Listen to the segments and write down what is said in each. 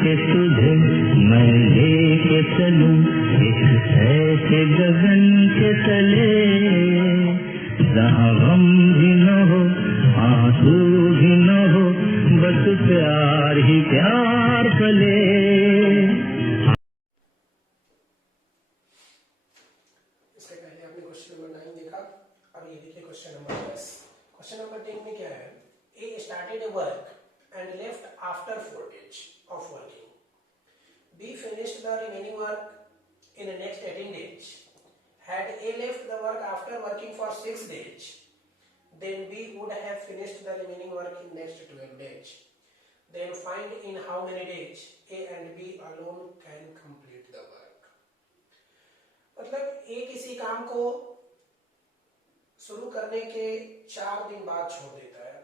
के तुझे मैं लेके चलूं एक ऐसे गगन के तले, जहाँ गम भी न हो आंसू भी न हो, बस प्यार ही प्यार पले। इससे पहले आपने क्वेश्चन नंबर 9 देखा, अब ये देखिए क्वेश्चन नंबर 10। क्वेश्चन नंबर 10 में क्या है, A started a work and left after 4 days of working. B finished the remaining work in the next 18 days. Had A left the work after working for 6 days, then B would have finished the remaining work in next 12 days. Then find in how many days A and B alone can complete the work. मतलब A किसी काम को शुरू करने के 4 दिन बाद छोड़ देता है,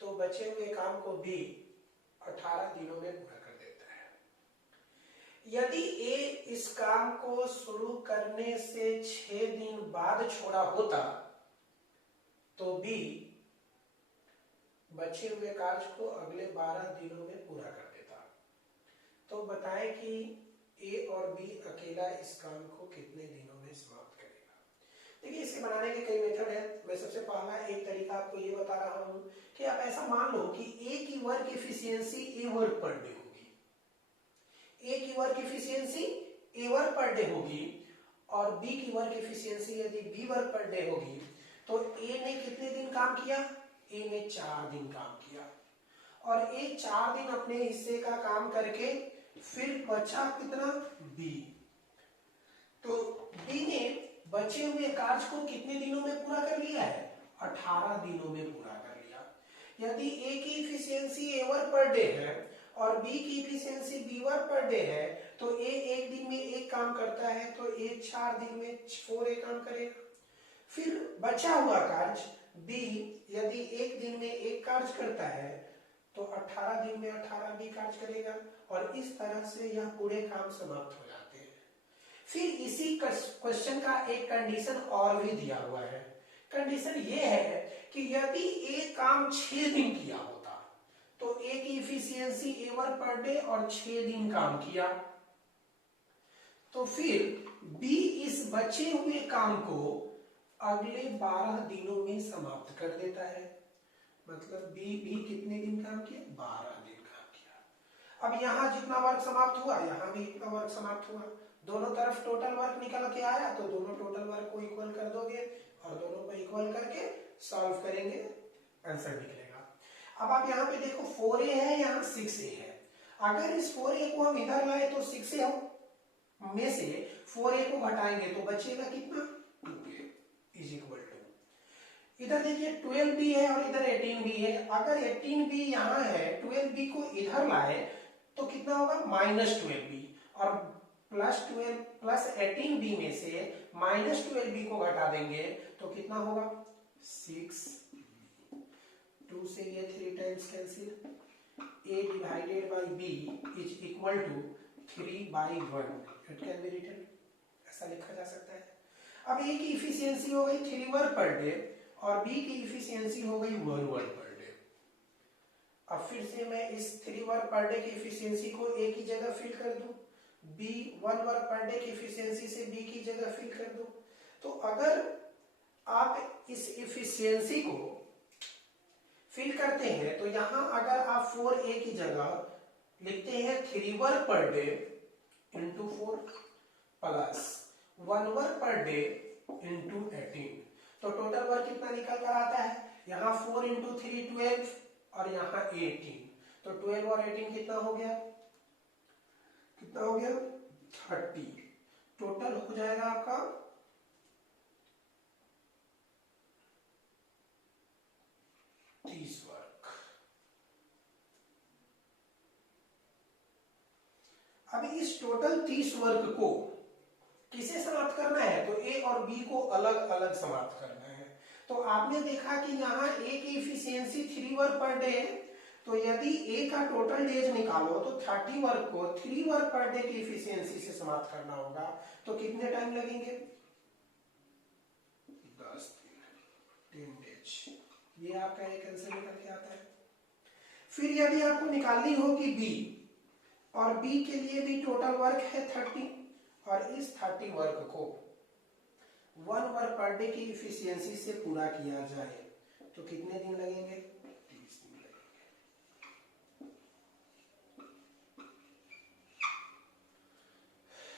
तो बचे हुए काम को भी 18 दिनों में पूरा कर देता है। यदि ए इस काम को शुरू करने से 6 दिन बाद छोड़ा होता तो बी बचे हुए कार्य को अगले 12 दिनों में पूरा कर देता। तो बताएं कि ए और बी अकेला इस काम को कितने दिनों में समाप्त करेगा। देखिए, इसे बनाने के कई मेथड है। मैं सबसे पहला एक तरीका आपको ये बता रहा हूं कि आप ऐसा मान लो कि ए की वर्क एफिशिएंसी ए वर्क पर डे होगी, ए की वर्क एफिशिएंसी ए वर्क पर डे होगी और बी की वर्क एफिशिएंसी यदि बी वर्क पर डे होगी, तो ए ने कितने दिन काम किया, ए ने 4 दिन काम किया और ए 4 दिन अपने हिस्से का काम करके फिर बचा कितना, बी। तो बी ने बचे हुए कार्य को कितने दिनों में पूरा कर लिया है, 18 दिनों में पूरा कर लिया। यदि ए की efficiency A work per day है और बी की efficiency B work per day है, तो ए एक दिन में एक काम करता है तो ए 4 दिन में 4 काम करेगा। फिर बचा हुआ कार्य बी यदि एक दिन में एक कार्य करता है तो 18 दिन में 18 बी कार्य करेगा और इस तरह से यह पूरे काम समाप्त हो जाते हैं। फिर इसी क्वेश्चन का एक कंडीशन और भी दिया हुआ है। कंडीशन ये है कि यदि ए काम 6 दिन किया होता तो ए की efficiency A work per day और 6 दिन काम किया, तो फिर बी इस बचे हुए काम को अगले 12 दिनों में समाप्त कर देता है। मतलब बी भी कितने दिन काम किया, 12 दिन काम किया। अब यहां जितना वर्क समाप्त हुआ यहां भी इतना वर्क समाप्त हुआ, दोनों तरफ टोटल वर्क निकल के आया तो दोनों टोटल वर्क को इक्वल कर दोगे और दोनों को इक्वल करके सॉल्व करेंगे, आंसर निकलेगा। अब आप यहाँ पे देखो 4a है, यहाँ 6a है। अगर इस 4a को हम इधर लाए तो 6a में से 4a को घटाएंगे तो बचेगा कितना, 2a इज इक्वल टू, इधर देखिए 12b है और इधर 18b है। अगर 18b यहाँ है, 12b को इधर लाए तो कितना होगा, -12b और +12 प्लस 18b में से -12b को घटा देंगे तो कितना होगा, 6। 2 से ये 3 times cancel, a divided by b is equal to 3/1। It can be written, ऐसा लिखा जा सकता है। अब a की इफिशियंसी हो गई 3 वर्क पर डे और b की इफिशियंसी हो गई 1 वर्क पर डे। अब फिर से मैं इस 3 वर्क पर डे की इफिशियंसी को a की जगह फिल कर दूं, b 1 वर्क पर डे की इफिशियंसी से b की जगह फिल कर दो। तो अगर आप इस इफिशियंसी को फिल करते हैं तो यहां अगर आप 4a की जगह लिखते हैं 3 work per day into 4 plus 1 work per day into 18, तो टोटल वर्क कितना निकल कर आता है, यहाँ 4 इंटू 3 12 और यहाँ 18, तो 12 और 18 कितना हो गया, कितना हो गया 30। टोटल हो जाएगा आपका 30 वर्क। अब इस टोटल 30 वर्क को किसे समाप्त करना है, तो ए और बी को अलग अलग समाप्त करना है। तो आपने देखा कि यहाँ ए की इफिशियंसी 3 वर्क पर डे है, तो यदि ए का टोटल डेज निकालो तो 30 वर्क को 3 वर्क पर डे की इफिशियंसी से समाप्त करना होगा, तो कितने टाइम लगेंगे, 10 दिन, 10 डेज। ये आपका एक आंसर निकल के आता है। फिर यदि आपको निकालनी होगी बी, और बी के लिए भी टोटल वर्क है 30, और इस 30 वर्क को 1 वर्क पर डे की इफिशियंसी से पूरा किया जाए तो कितने दिन लगेंगे? 30 दिन लगेंगे।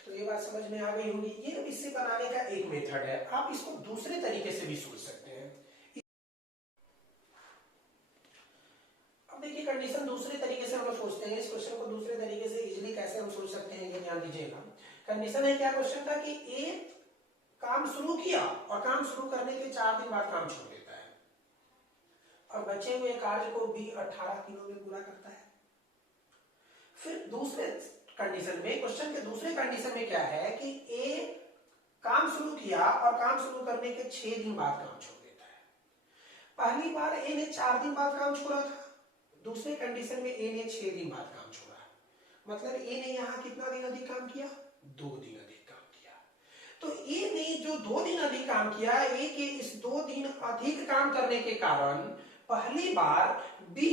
तो ये बात समझ में आ गई होगी। ये इससे बनाने का एक मेथड है, आप इसको दूसरे तरीके से भी सोच सकते हैं। अब देखिए कंडीशन दूसरे तरीके से हम लोग सोचते हैं, इस क्वेश्चन को दूसरे तरीके से इजीली कैसे हम सोच सकते हैं ये ध्यान दीजिएगा। कंडीशन है, क्या क्वेश्चन था कि ए काम शुरू किया और काम शुरू करने के 4 दिन बाद काम छोड़ देता है, और बचे हुए कार्य को बी 18 दिनों में पूरा करता है। फिर दूसरे कंडीशन में, क्वेश्चन के दूसरे कंडीशन में क्या है कि ए काम शुरू किया और काम शुरू करने के 6 दिन बाद काम छोड़ देता है। पहली बार ए ने 4 दिन बाद काम छोड़ा था, दूसरे कंडीशन में ए ने 6 दिन बाद काम छोड़ा, मतलब ए ने यहां कितना दिन अधिक काम किया? 2 दिन अधिक काम किया। तो ए ने जो 2 दिन अधिक काम किया, ए के इस 2 दिन अधिक काम करने के कारण पहली बार बी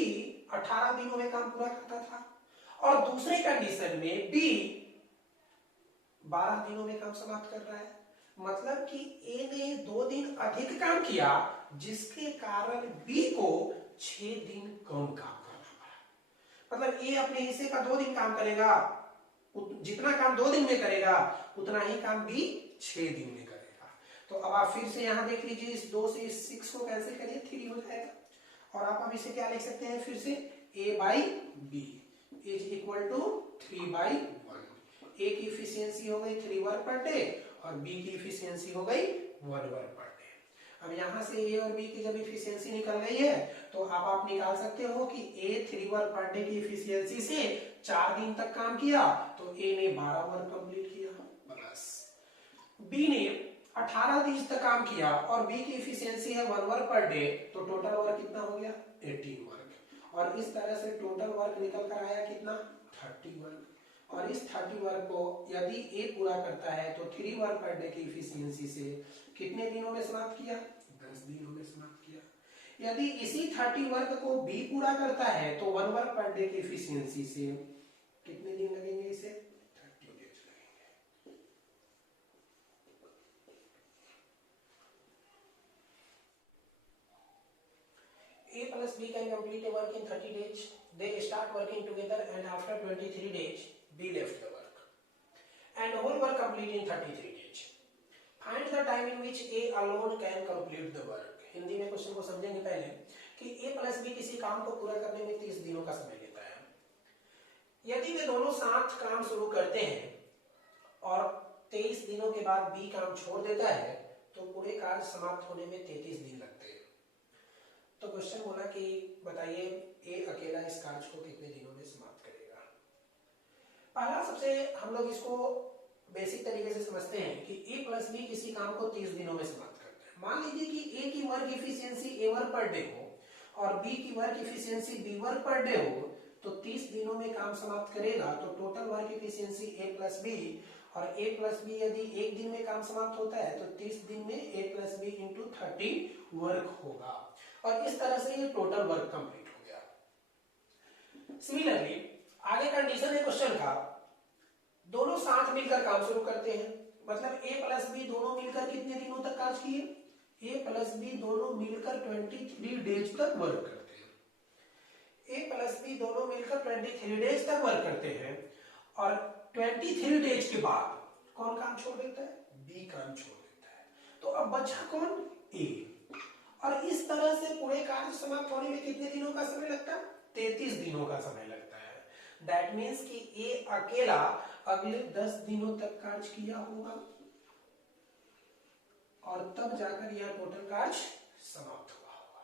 18 दिनों में काम पूरा करता था, और दूसरे कंडीशन में बी 12 दिनों में काम समाप्त कर रहा है। मतलब कि ए ने 2 दिन अधिक काम किया, जिसके कारण बी को 6 दिन कम काम करना पड़ा। मतलब ए अपने हिस्से का 2 दिन काम करेगा, जितना काम 2 दिन में करेगा उतना ही काम बी 6 दिन में करेगा। तो अब आप फिर से यहां देख लीजिए, इस 2 से इस 6 को कैंसिल करिए, 3 हो जाएगा, और आप अब इसे क्या लिख सकते हैं फिर से, a by b is equal to 3/1। A की इफिशियंसी हो गई 3 वर्क पर डे और बी की इफिशियंसी हो गई 1 वर्क पर डे। अब यहां से ए और बी की जब इफिशियंसी निकल गई है तो आप निकाल सकते हो कि ए 3 वर्क पर डे की इफिशियंसी से 4 दिन तक काम किया तो ए ने 12 वर्क कंप्लीट किया, प्लस बी ने 18 दिन तक काम किया और बी की इफिशियंसी है 1 वर्क पर डे, तो टोटल वर्क कितना हो गया? 18 वर्क। और इस तरह से टोटल वर्क निकल कर आया कितना? 30 वर्क। और इस 30 वर्क को यदि ए पूरा करता है तो 3 वर्क पर डे की इफिशियंसी से कितने दिनों में समाप्त किया? 10 दिनों में समाप्त किया। यदि इसी 30 वर्क को बी पूरा करता है तो 1 वर्क पर डे की इफिशियंसी से कितने दिन लगेंगे? इसे 30 डेज लगेंगे। A plus B can complete a work in 30 days. They start working together and after 23 days, B left the work. And whole work complete in 33 days. Find the time in which A alone can complete the work. Hindi में question को समझेंगे पहले कि A plus B किसी काम को पूरा करने में 30 दिनों का समय लेता है। यदि वे दोनों साथ काम शुरू करते हैं और 23 दिनों के बाद B काम छोड़ देता है तो पूरे कार्य समाप्त होने में 33 दिन लगते हैं। तो क्वेश्चन बोला कि बताइए ए अकेला इस कार्य को कितने दिनों में समाप्त करेगा। पहला सबसे हम लोग इसको बेसिक तरीके से समझते हैं कि ए प्लस बी किसी काम को 30 दिनों में समाप्त करता है। मान लीजिए कि ए की work efficiency A work per day हो और बी की work efficiency B work per day हो, तो 30 दिनों में काम समाप्त करेगा। तो total work efficiency A plus B, और ए प्लस बी यदि एक दिन में काम समाप्त होता है तो 30 दिन में ए प्लस बी इंटू 30 वर्क होगा, और इस तरह से ये टोटल वर्क कंप्लीट हो गया। सिमिलरली आगे कंडीशन है क्वेश्चन का, दोनों साथ मिलकर काम शुरू करते हैं, मतलब ए प्लस बी दोनों मिलकर कितने दिनों तक कार्य किए? ए प्लस बी दोनों मिलकर 23 डेज तक वर्क करते हैं। ए प्लस बी दोनों मिलकर 23 डेज तक वर्क करते हैं, और 23 डेज के बाद कौन काम छोड़ देता है? बी काम छोड़ देता है। तो अब बचा कौन? ए। और इस तरह से पूरे कार्य समाप्त होने में कितने दिनों का समय लगता है? 33 दिनों का समय लगता है। दैट मीन्स कि ए अकेला अगले 10 दिनों तक कार्य किया होगा और तब जाकर यह टोटल कार्य समाप्त हुआ होगा।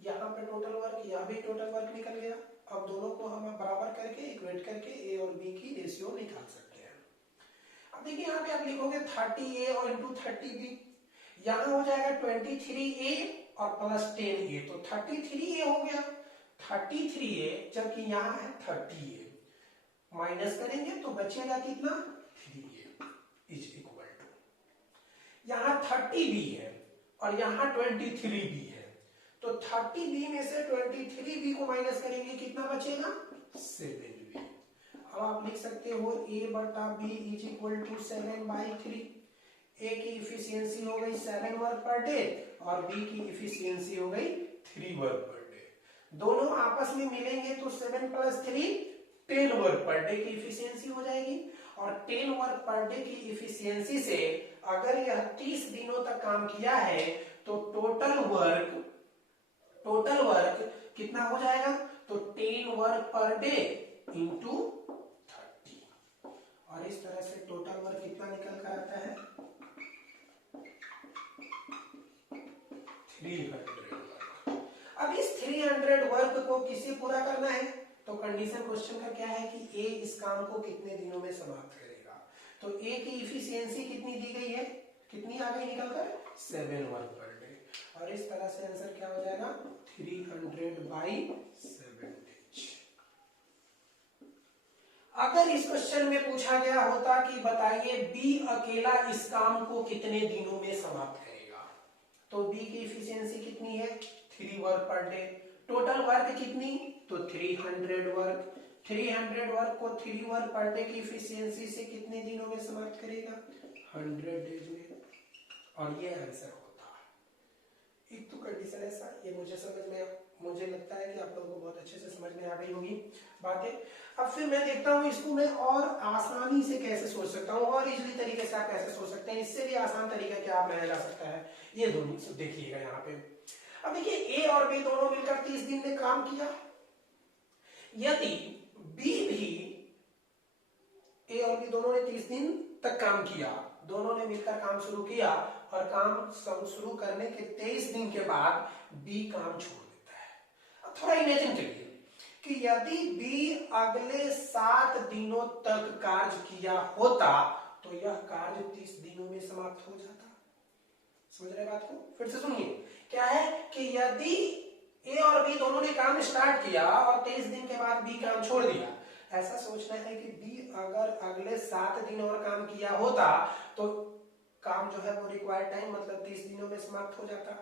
यहां पे टोटल वर्क, यहां भी टोटल वर्क निकल गया। अब दोनों को हम बराबर करके इक्वेट करके ए और बी की रेशियो निकाल सकते हैं। अब देखिए यहां पे आप लिखोगे 30A और इंटू 30B, यहां हो जाएगा 23A और प्लस 10A, तो 33A हो गया। 33A जबकि यहां है 30A, माइनस करेंगे तो बचेगा कितना? 3A इज इक्वल टू, यहां 30B है और यहां 23B है, तो 30B में से 23B को माइनस करेंगे कितना बचेगा? 7B। अब आप लिख सकते हो A बटा B इज इक्वल टू 7/3। ए की इफिशियंसी हो गई 7 वर्क पर डे और बी की इफिशियंसी हो गई 3 वर्क पर डे। दोनों आपस में मिलेंगे तो 7 + 3 10 वर्क पर डे की इफिशियंसी हो जाएगी। और 10 वर्क पर डे की इफिशियंसी से अगर यह 30 दिनों तक काम किया है तो टोटल वर्क कितना हो जाएगा? तो 10 वर्क पर डे इंटू 30। और इस तरह से टोटल वर्क कितना निकल कर आता है? 300 वर्क। अब इस 300 वर्क को किसे पूरा करना है? तो कंडीशन क्वेश्चन का क्या है कि ए इस काम को कितने दिनों में समाप्त करेगा। तो ए की इफिशियंसी कितनी दी गई है? कितनी आ गई निकल कर? 7 वर्क पर डे। और इस तरह से आंसर क्या हो जाएगा? 300/7 डेज। अगर इस क्वेश्चन में पूछा गया होता कि बताइए बी अकेला इस काम को कितने दिनों में समाप्त करेगा, तो बी की इफिशियंसी कितनी है? 3 work per day. Total work कितनी? तो 300 वर्क। 300 वर्क को 3 वर्क पर डे की इफिशियंसी से कितने दिनों में समाप्त करेगा? 100 डेज में। और ये आंसर होता है। एक तो कंडीशन ऐसा, ये मुझे लगता है कि आप लोगों को बहुत अच्छे से समझ में आ गई होगी बातें। अब फिर मैं देखता हूँ इसको मैं और आसानी से कैसे सोच सकता हूँ, और इजीली तरीके से आप कैसे सोच सकते हैं। इससे भी आसान तरीका क्या अपनाया जा सकता है, ये दोनों देखिएगा यहाँ पे। अब देखिए ए और बी दोनों मिलकर 30 दिन में काम किया। यदि बी भी, ए और बी दोनों ने 30 दिन तक काम किया, दोनों ने मिलकर काम शुरू किया और काम शुरू करने के 23 दिन के बाद बी काम छोड़ देता है। अब थोड़ा इमेजिन करिए कि यदि बी अगले 7 दिनों तक कार्य किया होता तो यह कार्य 30 दिनों में समाप्त हो जाता। समझ रहे बात को? फिर से सुनिए, क्या है कि यदि ए और बी दोनों ने काम स्टार्ट किया और 23 दिन के बाद बी काम छोड़ दिया, ऐसा सोचना है कि बी अगर अगले 7 दिन और काम किया होता तो काम जो है वो रिक्वायर्ड टाइम मतलब 30 दिनों में समाप्त हो जाता।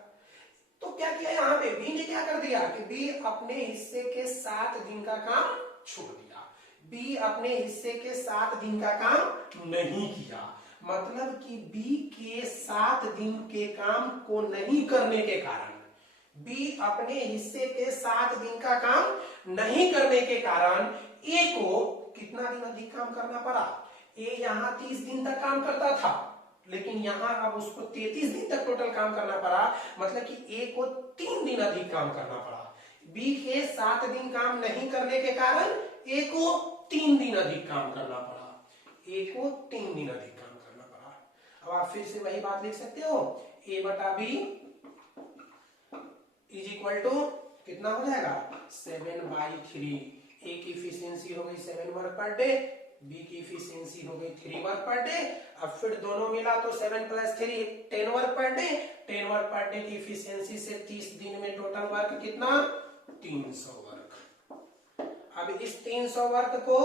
तो क्या किया यहाँ पे? बी ने क्या कर दिया कि बी अपने हिस्से के 7 दिन का काम छोड़ दिया। बी अपने हिस्से के 7 दिन का काम नहीं किया, मतलब कि बी के 7 दिन के काम को नहीं करने के कारण, बी अपने हिस्से के 7 दिन का काम नहीं करने के कारण ए को कितना दिन अधिक काम करना पड़ा? ए यहाँ 30 दिन तक काम करता था, लेकिन यहां अब उसको 33 दिन तक टोटल काम करना पड़ा, मतलब कि ए को 3 दिन अधिक काम करना पड़ा। बी के 7 दिन काम नहीं करने के कारण ए को 3 दिन अधिक काम करना पड़ा। ए को 3 दिन अधिक काम करना पड़ा। अब आप फिर से वही बात लिख सकते हो, ए बटा बी इज इक्वल टू कितना हो जाएगा? 7/3। ए की इफिशियंसी हो गई 7 वर्क पर डे, बी की इफिशियंसी हो गई 3 वर्क पर डे। अब फिर दोनों मिला तो 7 + 3 10 work per day. 10 work per day की इफिशियंसी से 30 दिन में टोटल वर्क कितना? 300 वर्क। अब इस 300 वर्क को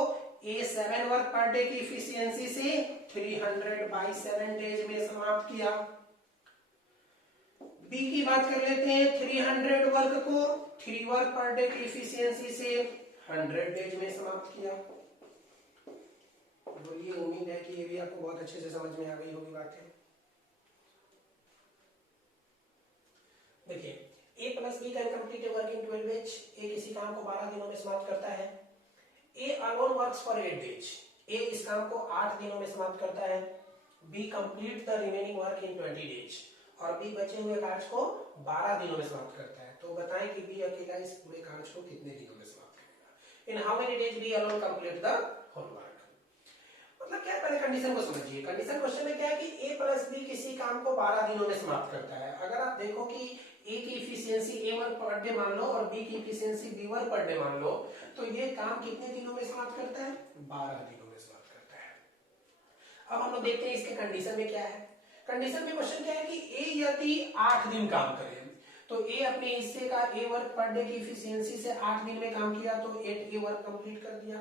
ए 7 वर्क पर डे की इफिशियंसी से 300/7 डेज में समाप्त किया। बी की बात कर लेते हैं, 300 वर्क को 3 वर्क पर डे की इफिशियंसी से 100 डेज में समाप्त किया। बोलिए, उम्मीद है कि ये भी आपको बहुत अच्छे से समझ में आ गई होगी बातें। देखिए, A + B can complete a work in 12 days. A किसी काम को 12 दिनों में समाप्त करता है। A alone works for 8 days. A इस काम को 8 दिनों में समाप्त करता है। B complete the remaining work in 20 days. और बी बचे हुए कार्य को 12 दिनों में समाप्त करता है। तो बताएं कि बी अकेला इस पूरे कार्य को कितने दिनों में समाप्त करेगा? In how many days B alone complete the whole work. मतलब क्या, पहले कंडीशन को समझिए। कंडीशन क्वेश्चन में क्या है कि ए + बी किसी काम को 12 दिनों में समाप्त करता है। अगर आप देखो कि ए की efficiency A work per day मान लो और बी की efficiency B work per day मान लो, तो ये काम कितने दिनों में समाप्त करता है? 12 दिनों में समाप्त करता है। अब हम लोग देखते हैं इसके कंडीशन में क्या है। कंडीशन में क्वेश्चन क्या है कि ए यदि 8 दिन काम करे तो ए अपने हिस्से का ए वर्क पर डे की इफिशियंसी से 8 दिन में काम किया तो 8 ए वर्क कंप्लीट कर दिया।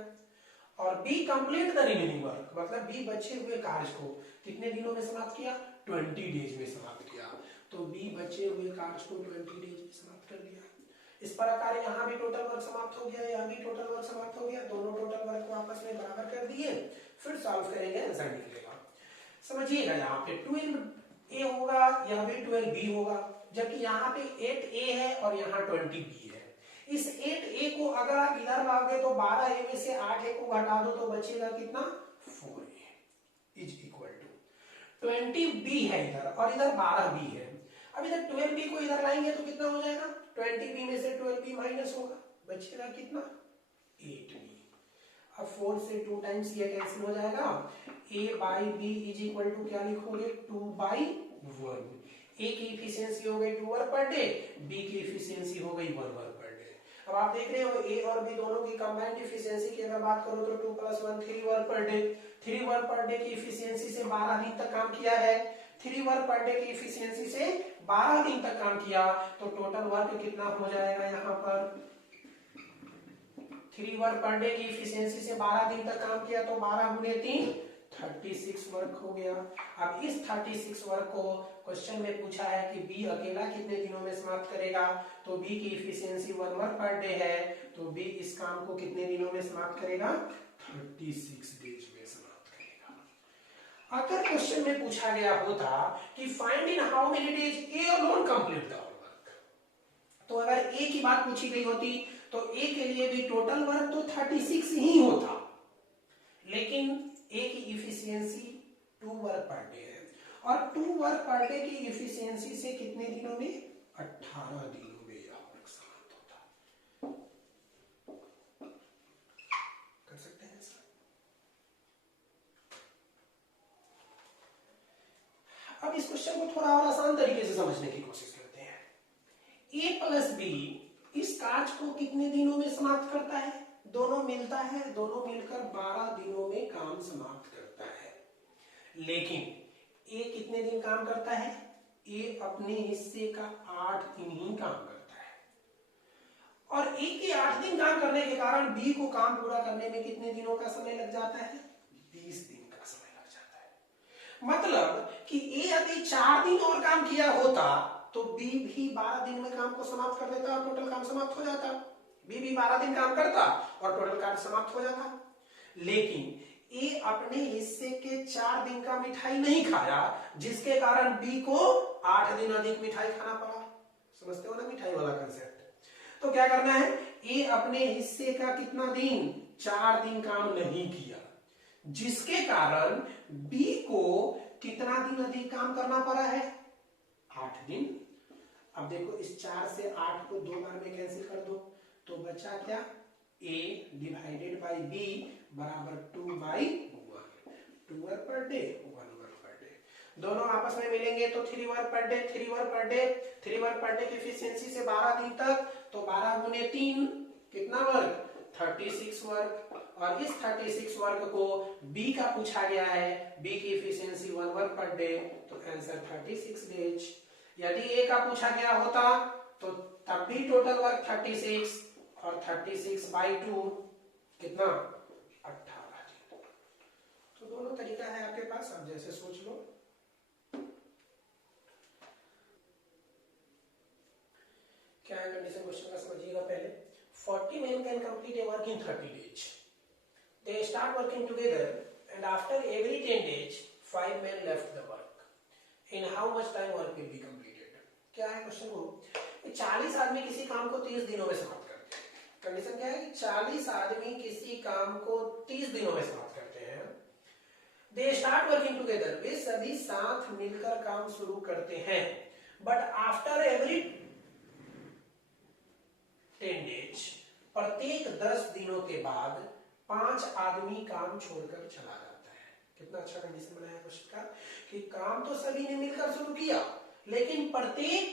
और B complete the remaining work, मतलब बी बचे हुए कार्य को कितने दिनों में समाप्त किया? 20 डेज में समाप्त किया। तो बी बचे हुए कार्य को 20 डेज में समाप्त कर दिया। इस प्रकार यहाँ भी टोटल वर्क समाप्त हो गया, यहाँ भी टोटल वर्क समाप्त हो गया, दोनों टोटल वर्क को आपस में बराबर कर दिए, फिर सॉल्व करेंगे, आंसर निकलेगा। समझिएगा यहाँ पे 12a होगा, यहाँ पे 12b होगा, जबकि यहाँ पे 8a है और यहाँ 20b है। इस 8a को अगर आप इधर लाओगे तो 12a में से 8a को घटा दो तो बचेगा कितना, 4a is equal to 20b है इधर और इधर 12b है। अब इधर 12b को इधर लाएंगे तो कितना हो जाएगा, 20b में से 12b माइनस होगा, बचेगा कितना, 8b। अब 4 से 2 टाइम्स ये कैंसिल हो जाएगा, a by b is equal to क्या लिखोगे, 2 बाई 1। a की इफिशियंसी हो गई 2 वर्क पर डे, b की इफिशियंसी हो गई 1 वर्क पर डे। अब आप देख रहे हो a और b दोनों की कंबाइंड इफिशियंसी की अगर बात करो तो 2 + 1 3 work per day. 3 work per day की इफिशियंसी से 12 दिन तक काम किया है, 3 वर्क पर डे की इफिशियंसी से 12 दिन तक काम किया, तो टोटल वर्क कितना हो जाएगा यहाँ पर, 3 वर्क पर डे की इफिशियंसी से 12 दिन तक काम किया तो 12 गुने 3 36 वर्क हो गया। अब इस 36 वर्क को क्वेश्चन में पूछा है कि बी अकेला कितने दिनों में समाप्त करेगा, तो बी की इफिशियंसी 1 वर्क पर डे है, तो बी इस काम को कितने दिनों में समाप्त करेगा, 36 डेज में समाप्त करेगा। अगर क्वेश्चन में पूछा गया होता कि find in how many days A alone complete the work, तो अगर ए की बात पूछी गई होती तो ए के लिए भी टोटल वर्क तो 36 ही होता, लेकिन ए की इफिशियंसी 2 वर्क पर डे है और 2 वर्क पर डे की इफिशियंसी से कितने दिनों में, 18 दिनों में यह वर्क समाप्त होता। कर सकते हैं सर। अब इस क्वेश्चन को थोड़ा और आसान तरीके से समझने की कोशिश करते हैं। a प्लस बी इस काज को कितने दिनों में समाप्त करता है, दोनों मिलता है, दोनों मिलकर 12 दिनों में काम समाप्त करता है। लेकिन ए कितने दिन काम करता है, ए अपने हिस्से का 8 दिन ही काम करता है और ए के 8 दिन काम करने के कारण बी को काम पूरा करने में कितने दिनों का समय लग जाता है, 20 दिन का समय लग जाता है। मतलब कि ए यदि 4 दिन और काम किया होता तो बी भी 12 दिन में काम को समाप्त कर देता और टोटल काम समाप्त हो जाता। बी भी 12 दिन काम करता और टोटल काम समाप्त हो जाता। लेकिन ए अपने हिस्से के 4 दिन का मिठाई नहीं खाया, जिसके कारण बी को 8 दिन अधिक मिठाई खाना पड़ा। समझते हो ना मिठाई वाला कंसेप्ट। तो क्या करना है, ए अपने हिस्से का कितना दिन, 4 दिन काम नहीं किया, जिसके कारण बी को कितना दिन अधिक काम करना पड़ा है, 8 दिन। अब देखो इस 4 से 8 को 2 बार में कैंसिल कर दो तो बचा क्या, a डिवाइडेड बाई b बराबर 2 by 1। 2 work per day 1 work per day, दोनों आपस में मिलेंगे तो 3 work per day 3 work per day 3 work per day की एफिशिएंसी से 12 दिन तक, तो 12 गुने 3 कितना वर्क, 36 वर्क। और इस 36 वर्क को b का पूछा गया है, b की एफिशिएंसी 1 वर्क पर डे, तो आंसर 36 डेज। यदि a का पूछा गया होता तो तब भी टोटल वर्क 36 और 36 बाई 2 कितना, 18 दिन। तो दोनों तरीका है आपके पास, आप जैसे सोच लो। क्या है कंडीशन क्वेश्चन का, समझिएगा पहले। 40 men can complete a work in 30 days. They start working together and after every 10 days 5 men left the work. In how much time work will be completed? क्या है क्वेश्चन को, 40 आदमी किसी काम को 30 दिनों में समाप्त करते हैं। कंडीशन क्या है कि 40 आदमी किसी काम को 30 दिनों में समाप्त करते हैं। They start working together, वे सभी साथ मिलकर काम शुरू करते हैं। But after every 10 days, प्रत्येक 10 दिनों के बाद 5 आदमी काम छोड़कर चला जाता है। कितना अच्छा कंडीशन बनाया क्वेश्चन का कि काम तो सभी ने मिलकर शुरू किया, लेकिन प्रत्येक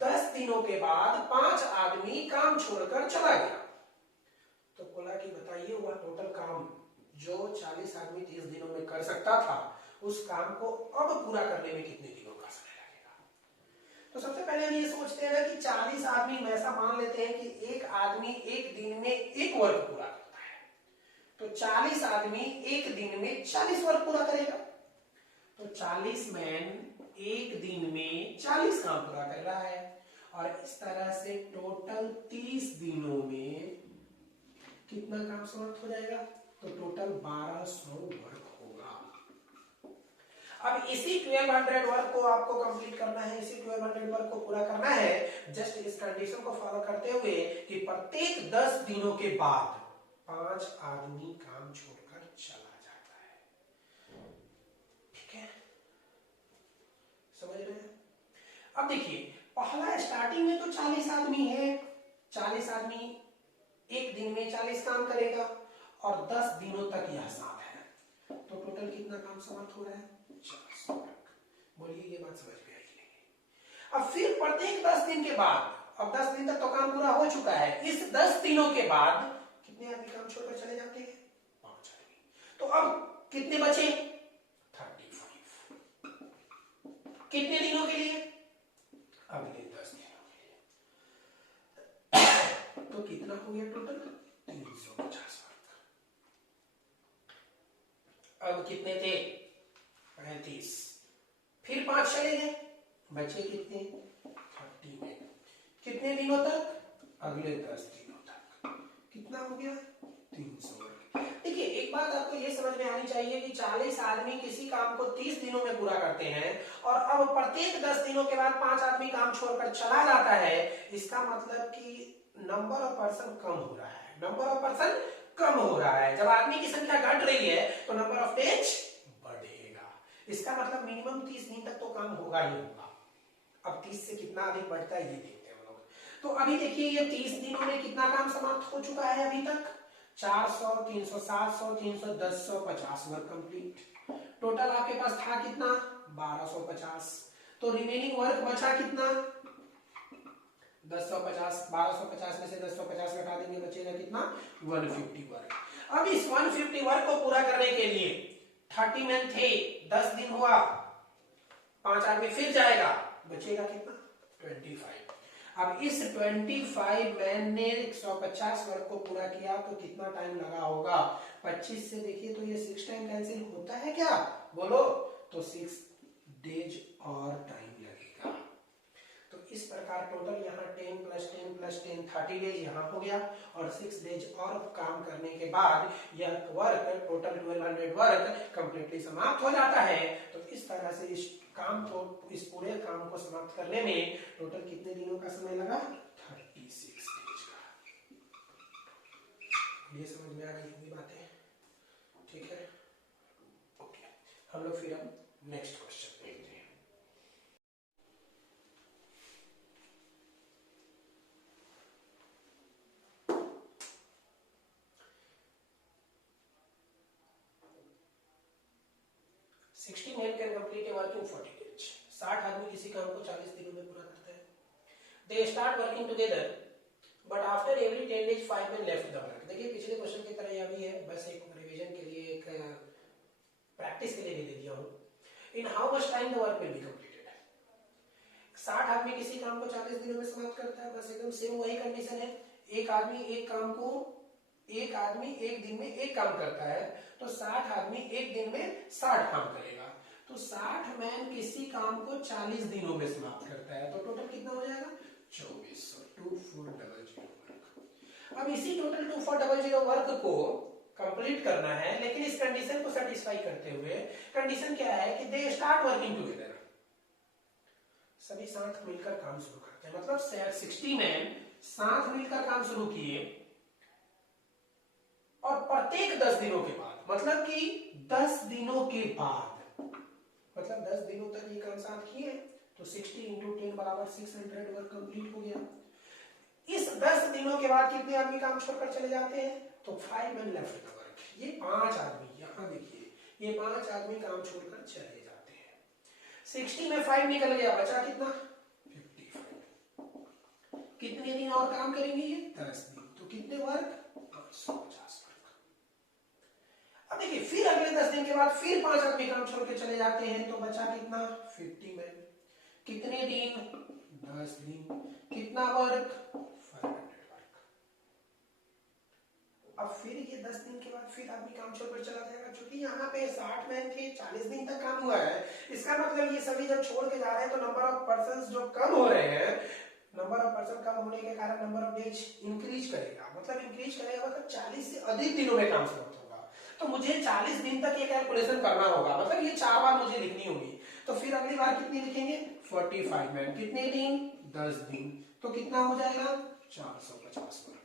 10 दिनों के बाद 5 आदमी काम छोड़कर चला गया। तो बोला कि बताइए वह टोटल काम जो 40 आदमी 30 दिनों में कर सकता था, उस काम को अब पूरा करने में कितने दिनों का समय लगेगा। तो सबसे पहले हम ये सोचते हैं कि 40 आदमी, हम ऐसा मान लेते हैं कि एक आदमी एक दिन में एक वर्क पूरा करता है, तो 40 आदमी एक दिन में 40 वर्क पूरा करेगा। तो 40 मैन एक दिन में 40 काम पूरा कर रहा है और इस तरह से टोटल 30 दिनों में कितना काम समाप्त हो जाएगा? तो टोटल 1200 वर्क होगा। अब इसी 1200 वर्क को आपको कंप्लीट करना है, इसी 1200 वर्क को पूरा करना है। जस्ट इस कंडीशन को फॉलो करते हुए कि प्रत्येक 10 दिनों के बाद 5 आदमी काम छोड़कर चला जाता है। ठीक है, समझ रहे हैं? अब देखिए, पहला स्टार्टिंग में तो 40 आदमी है, 40 आदमी एक दिन में 40 काम करेगा और 10 दिनों तक यह साथ है, तो टोटल कितना काम समाप्त हो रहा है? 400 तक। बोलिए, ये बात समझ में आई कि नहीं? अब फिर प्रत्येक 10 दिन के बाद, अब 10 दिन तक तो काम पूरा हो चुका है, इस 10 दिनों के बाद कितने आदमी काम छोड़कर चले जाते हैं? 5 आदमी। तो अब कितने बचे? 35। कितने दिनों के लिए? अगले 10 दिनों के लिए। तो कितना हो गया टोटल? 350 वर्क। अब कितने थे? 35। फिर 5 चले गए, बचे कितने? 30 में। कितने दिनों तक? अगले 10 दिनों तक। कितना हो गया? 300 वर्क। देखिए, एक बात आपको ये समझ में आनी चाहिए कि 40 आदमी किसी काम को 30 दिनों में पूरा करते हैं और अब प्रत्येक 10 दिनों के बाद 5 आदमी काम छोड़कर चला जाता है। इसका मतलब कि नंबर ऑफ पर्सन कम हो रहा है, नंबर ऑफ पर्सन कम हो रहा है। जब आदमी की संख्या घट रही है तो नंबर ऑफ डेज बढ़ेगा। इसका मतलब मिनिमम 30 दिन तक तो काम होगा ही होगा। अब 30 से कितना अधिक बढ़ता है ये देखते हैं हम लोग। तो अभी देखिए, ये 30 दिनों में कितना काम समाप्त हो चुका है अभी तक? 400, 300, 700, 300, 1000, 50 वर्क कंप्लीट। टोटल आपके पास था कितना? 1250। तो रिमेनिंग वर्क बचा कितना? 1050। 1250 में से 1050 घटा देंगे, बचेगा कितना? 150 वर्क। अब इस 150 वर्क को पूरा करने के लिए 30 मैन थे, 10 दिन हुआ, 5 आदमी फिर जाएगा, बचेगा कितना? 25। अब इस 25 मैन ने 150 वर्क को पूरा किया तो कितना टाइम लगा होगा? 25 से देखिए तो ये 6 टाइम कैंसिल होता है क्या? बोलो। तो 6 डेज और टाइम लगेगा। तो इस प्रकार टोटल यहाँ 10 + 10 + 10 30 डेज यहाँ हो गया और 6 डेज और काम करने के बाद यह वर्क टोटल 1200 वर्क कंप्लीटली समाप्त हो जाता है। तो इस तरह से इस काम को, इस पूरे काम को समाप्त करने में टोटल कितने दिनों का समय लगा? 36 डेज का। ये समझ में आ गई होंगी बातें? ठीक है, ओके। हम लोग फिर अब नेक्स्ट क्वेश्चन देखते हैं। Sixty men can complete a work in 40 days. 60 आदमी किसी काम को 40 दिनों में पूरा करते हैं। They start working together, but after every 10 days 5 men left the work. देखिए, पिछले क्वेश्चन की तरह यह भी है, बस एक रिवीजन के लिए, एक प्रैक्टिस के लिए भी दे दिया हूँ। In how much time the work will be completed? 60 आदमी किसी काम को 40 दिनों में समाप्त करता है, बस एकदम सेम वही कंडीशन है। एक आदमी एक काम को, एक आदमी एक दिन में एक काम करता है, तो 60 आदमी एक दिन में 60 काम करेगा। तो 60 मैन किसी काम को 40 दिनों में समाप्त करता है, तो टोटल कितना हो जाएगा? 2400। 2400 वर्क। अब इसी टोटल 2400 वर्क को कंप्लीट करना है, लेकिन इस कंडीशन को सेटिस्फाई करते हुए, कंडीशन क्या है कि दे स्टार्ट वर्किंग टुगेदर, सभी साथ मिलकर काम शुरू करते हैं। मतलब 60 मैन साथ मिलकर काम शुरू किए और प्रत्येक 10 दिनों के बाद, मतलब कि 10 दिनों के बाद, मतलब 10 दिनों तक ये काम साथ किए, तो 60 × 10 बराबर 600 वर्क कंप्लीट हो गया। इस 10 दिनों के बाद कितने आदमी काम छोड़कर चले जाते हैं? तो 5 men left the work। ये 5 आदमी, यहां देखिए, ये 5 आदमी काम छोड़कर चले जाते हैं। 60 में 5 निकल गया, बचा कितना? 55। कितने दिन और काम करेंगे ये? 10 दिन। तो कितने वर्क? 550 वर्क। अब देखिए, फिर अगले 10 दिन के बाद फिर 5 आदमी काम छोड़ के चले जाते हैं, तो बचा कितना? 50 मैन। कितने दिन? 10 दिन। कितना वर्क? 500 वर्क। अब फिर ये 10 दिन के बाद फिर आदमी काम छोड़कर चला जाएगा। चूंकि यहाँ पे 60 मैन थे, 40 दिन तक काम हुआ है, इसका मतलब ये सभी जब छोड़ के जा रहे हैं तो नंबर ऑफ पर्संस जो कम हो रहे हैं, नंबर ऑफ पर्सन कम होने के कारण नंबर ऑफ डेज इंक्रीज करेगा, मतलब इंक्रीज करेगा मतलब 40 से अधिक दिनों में काम समाप्त होगा। तो मुझे 40 दिन तक ये कैलकुलेशन करना होगा, मतलब ये 4 बार मुझे लिखनी होगी। तो फिर अगली बार कितनी लिखेंगे 45 मैन, कितने दिन 10 दिन, तो कितना हो जाएगा 450 वर्क।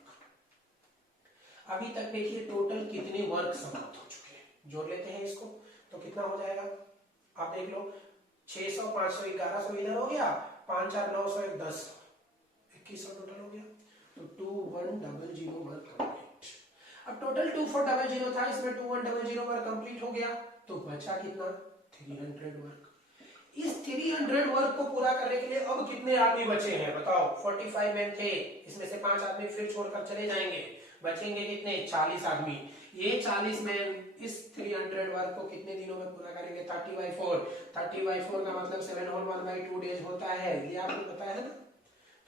अभी तक देखिए टोटल कितने वर्क समाप्त हो चुके हैं, जोड़ लेते हैं इसको तो कितना हो जाएगा, आप देख लो 600 500 1100 इधर हो गया, 5 4 900 1 10 2100 टोटल हो गया। तो 2100 वर्क कंप्लीट। अब टोटल 2400 था, इसमें 2100 वर्क कंप्लीट हो गया, तो बचा कितना 300 वर्क। इस 300 वर्क को पूरा करने के लिए अब कितने आदमी बचे हैं बताओ, 45 मैन थे, इसमें से 5 आदमी फिर छोड़कर चले जाएंगे, बचेंगे कितने 40 आदमी। ये 40 मैन इस 300 वर्क को कितने दिनों में पूरा करेंगे 30/4। 30/4 का मतलब 7 होल 1/2 डेज होता है, ये आपको पता है ना।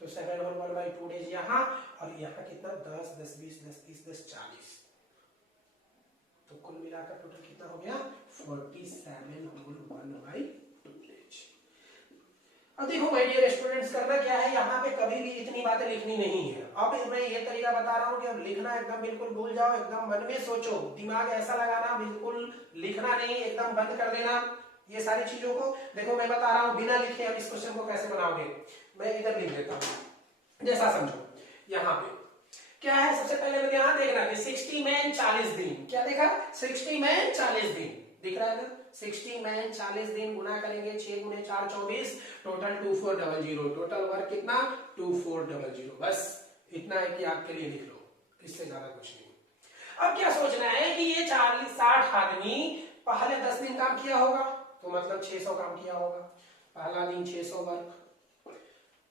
तो 7 होल 1/2 डेज यहाँ, और यहाँ कितना 10 10 20 10 30 10 40, तो कुल मिलाकर टोटल कितना हो गया 47 होल 1/2 डेज। अब देखो माय डियर स्टूडेंट्स, करना क्या है, यहाँ पे कभी भी इतनी बातें लिखनी नहीं है। अब मैं ये तरीका बता रहा हूँ कि अब लिखना एकदम बिल्कुल भूल जाओ, एकदम मन में सोचो, दिमाग ऐसा लगाना, बिल्कुल लिखना नहीं, एकदम बंद कर देना ये सारी चीजों को। देखो मैं बता रहा हूँ बिना लिखे अब इस क्वेश्चन को कैसे बनाओगे, मैं इधर लिख देता हूँ, जैसा समझो। यहाँ पे क्या है, सबसे पहले मुझे यहाँ देखना कि 60 मैन 40 दिन, क्या देखा 60 मैन 40 दिन दिख रहा है ना, 60 मैन 40 दिन गुना करेंगे 6 गुने 4 24, टोटल 2400, टोटल वर्क कितना 2400। बस इतना है कि आपके लिए लिख लो, इससे ज्यादा कुछ नहीं। अब क्या सोचना है कि ये 40 60 आदमी पहले 10 दिन काम किया होगा, तो मतलब 600 काम किया होगा, पहला दिन 600 वर्क,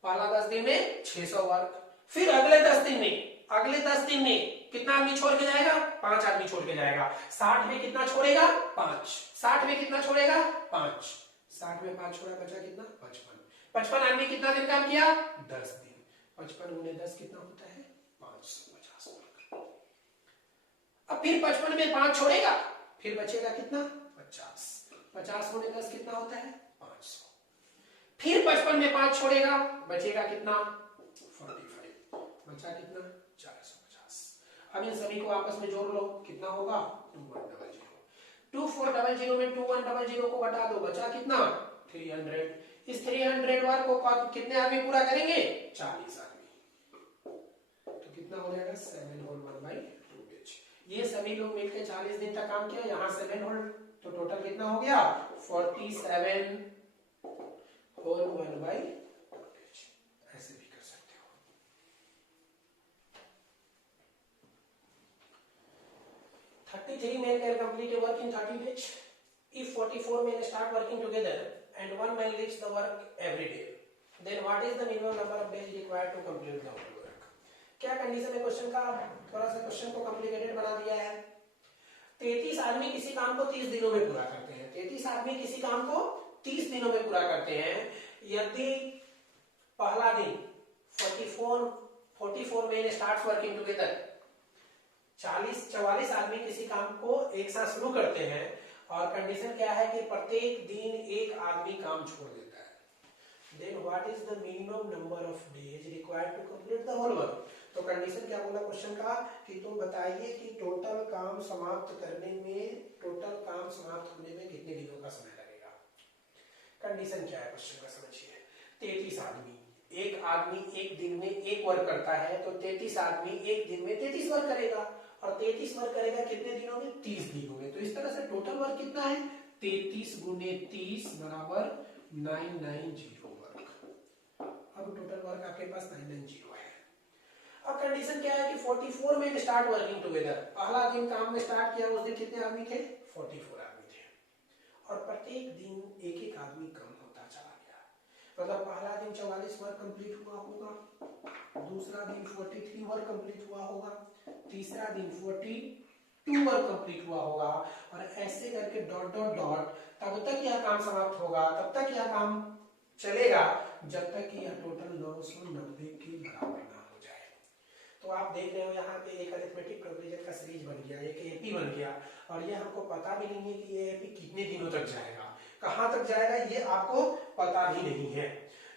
पहला 10 दिन में 600 वर्क, फिर अगले 10 दिन में कितना आदमी छोड़ के जाएगा 5 आदमी छोड़ के जाएगा, 60 में कितना छोड़ेगा 5, 60 में कितना छोड़ेगा 5, 60 में 5 छोड़ा, बचा कितना 55, 55 आदमी कितना दिन काम किया 10 दिन, 55 गुने 10 कितना होता है 550 वर्क। अब फिर 55 में 5 छोड़ेगा, फिर बचेगा कितना 50, 50 गुने 10 कितना होता है 500, फिर 55 में 5 छोड़ेगा, बचेगा कितना 45, बचा कितना 450। अब इन सभी को आपस में जोड़ लो, कितना होगा 2100, 2400 में 2100 को घटा दो, बचा कितना 300। इस 300 वर्क को कितने आदमी पूरा करेंगे 40 आदमी, तो कितना हो जाएगा 7 होल 1/2 डेज। ये सभी लोग मिलकर 40 दिन तक काम किया, यहाँ 7 होल, तो टोटल कितना हो गया 47 होल 1/2 डेज। ऐसे भी कर सकते हो। "33 men can complete a work in 30 days. If 44 men start working together and one man leaves the work every day, then what is the minimum number of days required to complete the whole work?" क्या condition है question का, थोड़ा सा question को complicated बना दिया है। 33 आदमी किसी काम को 30 दिनों में पूरा करते हैं, 33 आदमी किसी काम को 30 दिनों में पूरा करते हैं। यदि पहला दिन 44 मैन स्टार्ट वर्किंग टुगेदर, 44 आदमी किसी काम को एक साथ शुरू करते हैं, और कंडीशन क्या है कि प्रत्येक दिन एक आदमी काम छोड़ देता है, then what is the minimum number of days required to complete the whole work. तो कंडीशन क्या बोला क्वेश्चन का कि तुम बताइए कि टोटल काम समाप्त करने में, टोटल काम समाप्त होने में कितने दिनों का समय लगेगा। कंडीशन क्या है क्वेश्चन का समझिए, 33 आदमी, एक आदमी एक दिन में एक वर्क करता है, तो 33 आदमी एक दिन में 33 वर्क करेगा, और 33 वर्क करेगा कितने दिनों में 30 दिनों में। तो इस तरह से टोटल वर्क कितना है 33 गुने 30 बराबर 990 वर्क। अब टोटल वर्क आपके पास 990 है। अब कंडीशन क्या है कि 44 में स्टार्ट वर्किंग टुगेदर, पहला दिन काम में स्टार्ट किया, उस दिन कितने आदमी थे 44 आदमी थे, और प्रत्येक दिन एक एक आदमी कम होता चला गया। मतलब पहला दिन 44 वर्क कंप्लीट हुआ होगा, दूसरा दिन 43 वर्क कंप्लीट हुआ होगा, तीसरा दिन 42 वर्क कंप्लीट हुआ होगा, और ऐसे करके डॉट डॉट डॉट तब तक यह काम समाप्त होगा, तब तक यह काम चलेगा जब तक कि यह टोटल 990 के बराबर ना हो जाए। तो आप देख रहे हो यहाँ पे एक अरिथमेटिक प्रोग्रेशन का सीरीज बन गया, एक एपी बन गया, और ये हमको पता भी नहीं है कि ये एपी कितने दिनों तक जाएगा, कहां तक जाएगा ये आपको पता भी नहीं है।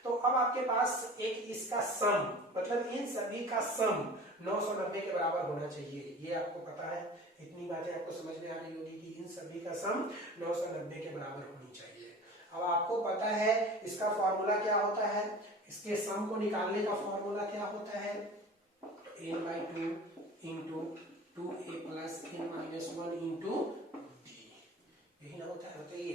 तो अब आपके पास एक इसका सम, मतलब इन सभी का सम 990 के बराबर होना चाहिए। ये आपको पता है, इतनी बातें आपको समझ में आ रही होगी कि इन सभी का सम 990 के बराबर होनी चाहिए। अब आपको पता है इसका फॉर्मूला क्या होता है, इसके सम को निकालने का फॉर्मूला क्या होता है, n/2 into 2a plus n-1 into d, यही ना होता है। बताइए,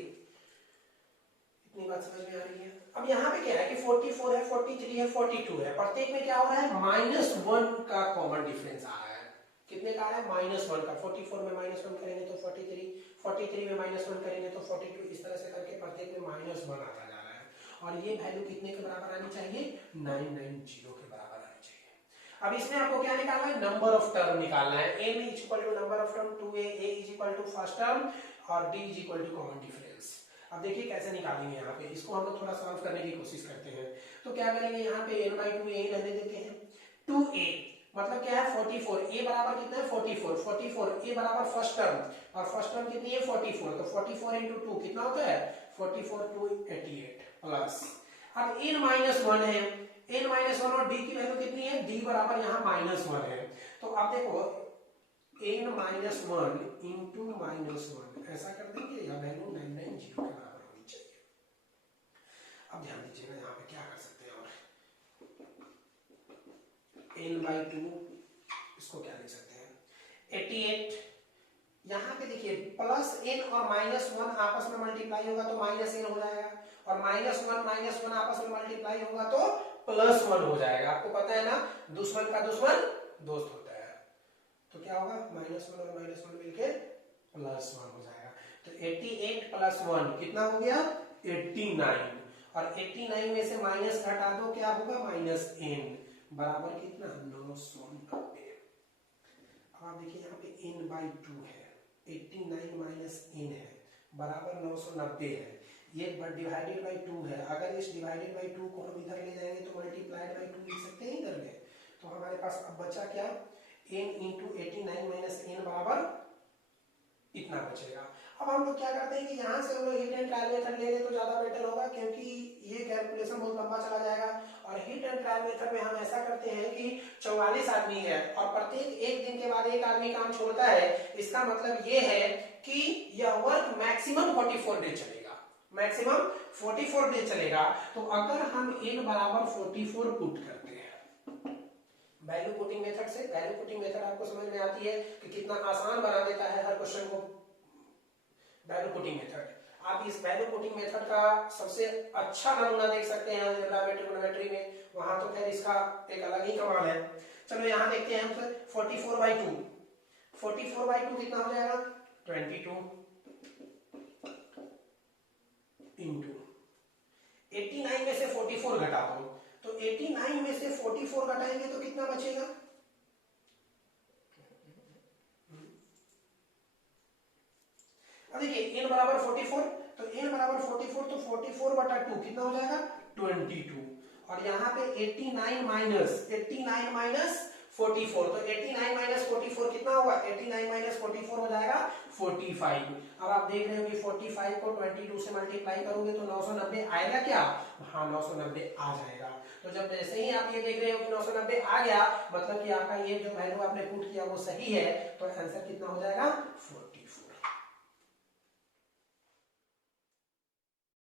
इतनी बात समझ में आ रही है। अब यहाँ पे क्या है कि 44 है, 43 है, 42 है, प्रत्येक में क्या हो रहा है, -1 का कॉमन डिफरेंस आ रहा है। कितने का आ रहा है, -1 का। 44 में -1 करेंगे तो 43, 43 में -1 करेंगे तो 42, इस तरह से करके प्रत्येक में -1 आता जा रहा है। और ये वैल्यू कितने के बराबर आनी चाहिए, 990 के बराबर आनी चाहिए। अब इसमें आपको क्या निकालना है, नंबर ऑफ टर्म निकालना है। n equal to number of term 2a, a is equal to first term और d is equal to common difference. अब देखिए कैसे निकालेंगे, यहाँ पे इसको हम लोग थोड़ा सॉल्व करने की कोशिश करते हैं। तो क्या करेंगे, यहाँ पे n/2 यही रहने देते हैं। 2a मतलब क्या है 44, a बराबर कितना है 44, 44 a बराबर फर्स्ट टर्म और फर्स्ट टर्म कितनी है 44, तो 44 इंटू 2 कितना होता है 44 2 88 प्लस। अब n-1 है, n-1 और d की वैल्यू कितनी है, d बराबर यहाँ -1 है। तो आप देखो n-1 इंटू -1 ऐसा कर देंगे, या वैल्यू 990 के बराबर होनी चाहिए। अब ध्यान दीजिएगा यहाँ पे क्या कर सकते हैं, और n/2 इसको क्या लिख सकते हैं 88। यहाँ पे देखिए प्लस n और -1 आपस में मल्टीप्लाई होगा तो -n हो जाएगा, और -1 आपस में मल्टीप्लाई होगा तो +1 हो जाएगा। आपको पता है ना, दुश्मन का दुश्मन दोस्त होता है। तो क्या होगा, -1 और -1 मिलके +1 हो जाएगा। तो 88 + 1 कितना हो गया 89, और 89 में से माइनस घटा दो, क्या होगा -n बराबर कितना 990। अब आप देखिए यहाँ पे n/2 है, 89 - n है बराबर 990 है, ये डिवाइडेड बाई 2 है। अगर इस डिवाइडेड बाई 2 को हम इधर ले जाएंगे तो मल्टीप्लाइड बाई 2 लिख सकते हैं इधर में। तो हमारे पास अब बचा क्या, n इंटू 89 - n बराबर इतना बचेगा। अब हम लोग क्या करते हैं कि यहाँ से हम लोग हिट एंड ट्रायल मेथड ले लें तो ज्यादा बेटर होगा, क्योंकि ये कैलकुलेशन बहुत लंबा चला जाएगा। और हिट एंड ट्रायल मेथड में हम ऐसा करते हैं कि 44 आदमी है और प्रत्येक एक दिन के बाद एक आदमी काम छोड़ता है। इसका मतलब ये है कि यह वर्क मैक्सिमम 44 डे चलेगा, मैक्सिमम 44 डे चलेगा। तो अगर हम n बराबर 44 पुट करते हैं वैल्यू पुटिंग मेथड से, वैल्यू पुटिंग मेथड आपको समझ में आती है कि कितना आसान बना देता है हर क्वेश्चन को वैल्यू पुटिंग मेथड। आप इस वैल्यू पुटिंग मेथड का सबसे अच्छा नमूना देख सकते हैं अलजेब्रा में, ट्रिग्नोमेट्री में, वहां तो खैर इसका एक अलग ही कमाल है। चलो यहाँ देखते हैं हम 44/2, 44/2 कितना हो जाएगा 22 इंटू 89 में से 44 घटा दो, तो 89 में से 44 घटाएंगे तो कितना बचेगा, अब देखिए n बराबर 44, तो n बराबर 44 तो 44/2 कितना हो जाएगा 22, और यहाँ पे 89 माइनस 44, तो 89 - 44 कितना होगा 89 - 44 हो जाएगा 45। अब आप देख रहे हो कि 45 को 22 से मल्टीप्लाई करोगे तो 990 आएगा क्या, हाँ 990 आ जाएगा। तो जब जैसे ही आप ये देख रहे हो कि 990 आ गया, मतलब कि आपका ये जो वैल्यू आपने पुट किया वो सही है, तो आंसर कितना हो जाएगा 4।